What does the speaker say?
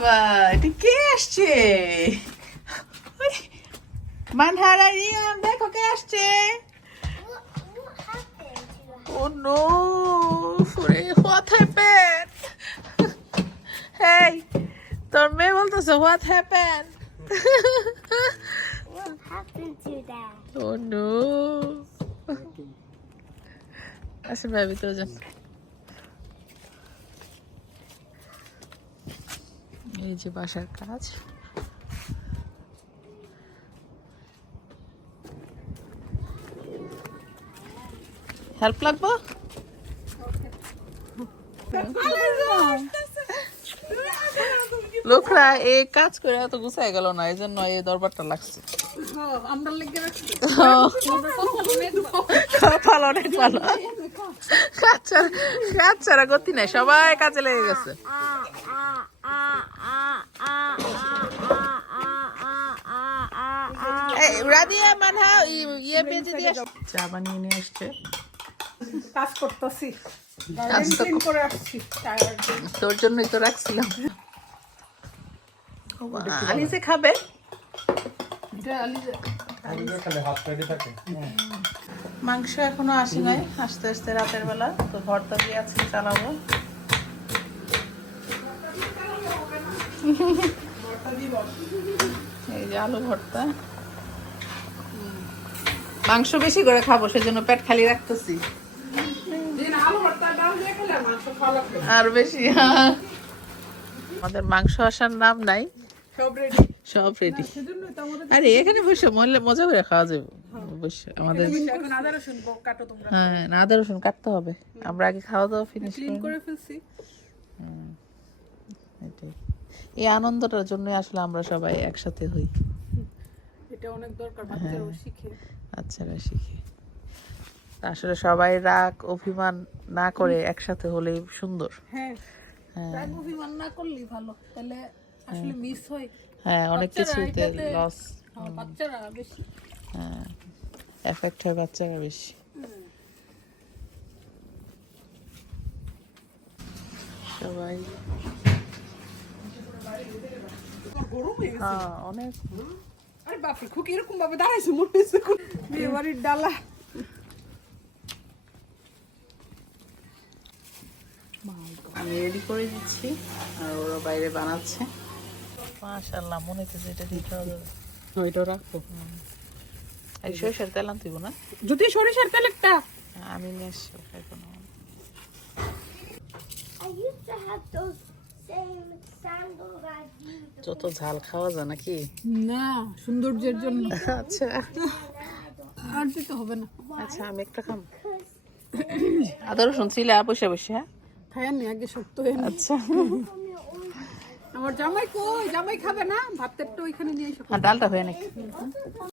বাবা এটা কে আসছে মানহারা রিয়াম দেখো কে আসছে ও নো রে হোয়াট হ্যাপেন হেই তোর মেয়ে বলতেছে what happen What happened to that? Oh no আসেন ভাই ভিতরে যান এই যে বাসার কাজ। হেল্প লাগবো? লোকরা এই কাজ করে এত গুছাই গেল না এই জন্য এই দরবারটা লাগছে। কাজ ছাড়া গতি নাই, সবাই কাজে লেগে গেছে। ইয়ে পেজে দিয়ে চা বানিয়ে নিয়ে আসছে। কাজ করতেছি। করে আসছি তোর জন্যই তো রাখছিলাম। আলিসে খাবে? মাংস এখনও আসি নাই আস্তে আস্তে রাতের বেলা। তো ভর্তা দিয়ে আজকে চালাবো। এই যে আলু ভর্তা। মাংস বেশি করে খাব সেজন্য পেট খালি রাখতেছি। আর বেশি হ্যাঁ। আমাদের মাংস আসার নাম নাই। সব রেডি সব আরে এখানে বসে মজা মজা করে খাওয়া যাবে। বসে আমাদের এখন আদা রসুন কাটো তোমরা। হ্যাঁ আদা রসুন কাটতে হবে। আমরা আগে খাওয়া দাওয়া ফিনিশ করে। ফেলছি। এটাই। এই আনন্দটার জন্য আসলে আমরা সবাই একসাথে হই। অনেক দরকার বাচ্চারাও শিখে। বাচ্চারা শিখে। আসলে সবাই রাগ অভিমান না করে একসাথে হলেই সুন্দর। হ্যাঁ হ্যাঁ। রাগ অভিমান না করলেই ভালো। তাহলে আসলে মিস হয়। হ্যাঁ অনেক কিছুতে লস হ্যাঁ, বাচ্চারা বেশি। হ্যাঁ এফেক্ট হয় বাচ্চারা বেশি। সবাই। গরম হ্যাঁ অনেক। আরে বাপরে খুব এরকম ভাবে দাঁড়াইছে মনে হচ্ছে বিয়ে বাড়ির ডালা। আমি রেডি করে দিচ্ছি আর ওরা বাইরে বানাচ্ছে। মনে হচ্ছে এটা দিতে হবে ওইটা রাখো এই সরষের তেল আনতে হইবো না? যদি সরিষার তেল একটা। আমি নিয়ে আসছি এখন যত ঝাল খাওয়া যায় নাকি? না সৌন্দর্যের জন্য। আচ্ছা। আর দিতে হবে না। আচ্ছা আমি একটা খাম। আদা রসুন ছিলে বসে বসে হ্যাঁ? খায় নি আগে শক্ত হয়ে। আচ্ছা। আমার জামাই কই? জামাই খাবে না? ভাতের তো ওইখানে নিয়ে এসো। আর ডালটা হয়ে নাকি।